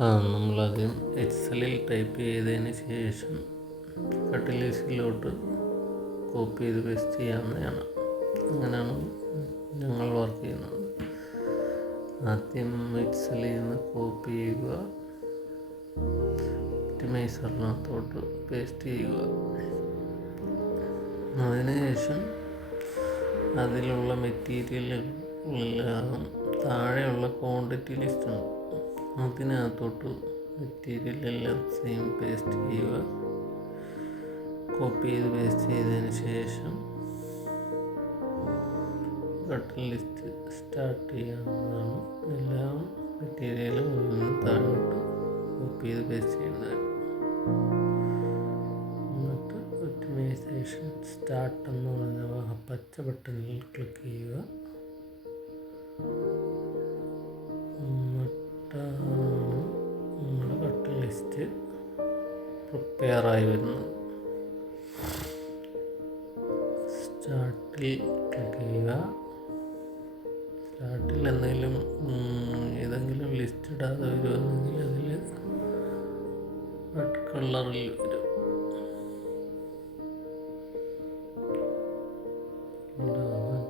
നമ്മളാദ്യം എക്സലിൽ ടൈപ്പ് ചെയ്തതിന് ശേഷം കട്ട് ലിസ്റ്റിലോട്ട് കോപ്പി ചെയ്ത് പേസ്റ്റ് ചെയ്യാവുന്നതാണ്. അങ്ങനെയാണ് ഞങ്ങൾ വർക്ക് ചെയ്യുന്നത്. ആദ്യം എക്സലിൽ നിന്ന് കോപ്പി ചെയ്യുക, ഒപ്റ്റിമൈസറിനകത്തോട്ട് പേസ്റ്റ് ചെയ്യുക. അതിനുശേഷം അതിലുള്ള മെറ്റീരിയലുകളെല്ലാം താഴെയുള്ള ക്വാണ്ടിറ്റി ലിസ്റ്റ് ഉണ്ട്, അതിനകത്തോട്ട് മെറ്റീരിയലെല്ലാം സെയിം പേസ്റ്റ് ചെയ്യുക. കോപ്പി ചെയ്ത് പേസ്റ്റ് ചെയ്തതിന് ശേഷം കട്ട് ലിസ്റ്റ് സ്റ്റാർട്ട് ചെയ്യാവുന്നതാണ്. എല്ലാ മെറ്റീരിയലും താഴോട്ട് കോപ്പി ചെയ്ത് പേസ്റ്റ് ചെയ്യുന്നതാണ്. എന്നിട്ട് ഒപ്റ്റിമൈസേഷൻ സ്റ്റാർട്ട് എന്ന് പറഞ്ഞ പച്ച ബട്ടണിൽ ക്ലിക്ക് ചെയ്യുക. എന്നിട്ടാണ് നമ്മുടെ കട്ട് ലിസ്റ്റ് പ്രിപ്പയറായി വരുന്നത്. സ്റ്റാർട്ടിൽ ക്ലിക്ക് ചെയ്യുക. സ്റ്റാർട്ടിൽ ഏതെങ്കിലും ലിസ്റ്റ് ഇടാതെ വരുവാണെങ്കിൽ അതിൽ റെഡ് കളറിൽ വരും.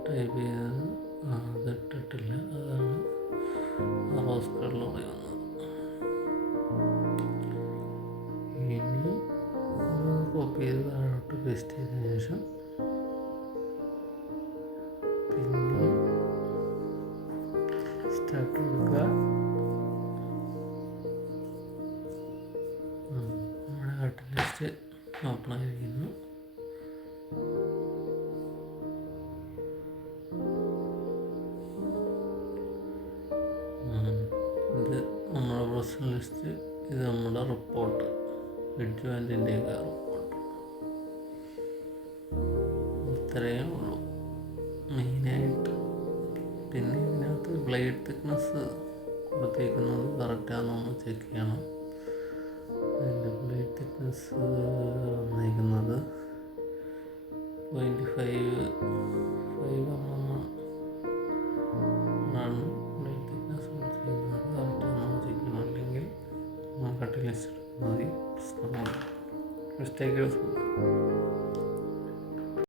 ടൈപ്പ് ചെയ്തത് അതിട്ടിട്ടില്ല, അതാണ് റോസ് കളർ പറയുന്നത്. ഇനി കോപ്പി ചെയ്ത് താഴോട്ട് പേസ്റ്റ് ചെയ്തതിന് ശേഷം പിന്നെ സ്റ്റാർട്ട് കൊടുക്കുക. നമ്മുടെ കട്ട് ലിസ്റ്റ് ഓപ്പൺ ആയിരിക്കുന്നു. ഇത് നമ്മുടെ പ്രൊസസ് ലിസ്റ്റ്, ഇത് നമ്മുടെ റിപ്പോർട്ട്, വിഡ്ജുവാൻറ്റിൻ്റെയൊക്കെ റിപ്പോർട്ട്. ഇത്രയേ ഉള്ളൂ മെയിനായിട്ട്. പിന്നെ ഇതിനകത്ത് ബ്ലേഡ് തിക്നെസ് കൊടുത്തേക്കുന്നത് കറക്റ്റാണെന്ന് ചെക്ക് ചെയ്യണം. അതിൻ്റെ ബ്ലേഡ് തിക്നെസ് വന്നിരിക്കുന്നത് 0.5 ആണ് ബ്ലേഡ് തിക്നെസ് കൊടുത്തിരിക്കുന്നത്. കറക്റ്റാണെന്ന് ചെക്ക് ചെയ്യണം, അല്ലെങ്കിൽ കട്ട് ലിസ്റ്റ് എടുക്കുന്നത് പ്രശ്നമാണ്. മിസ്റ്റേക്കുകൾ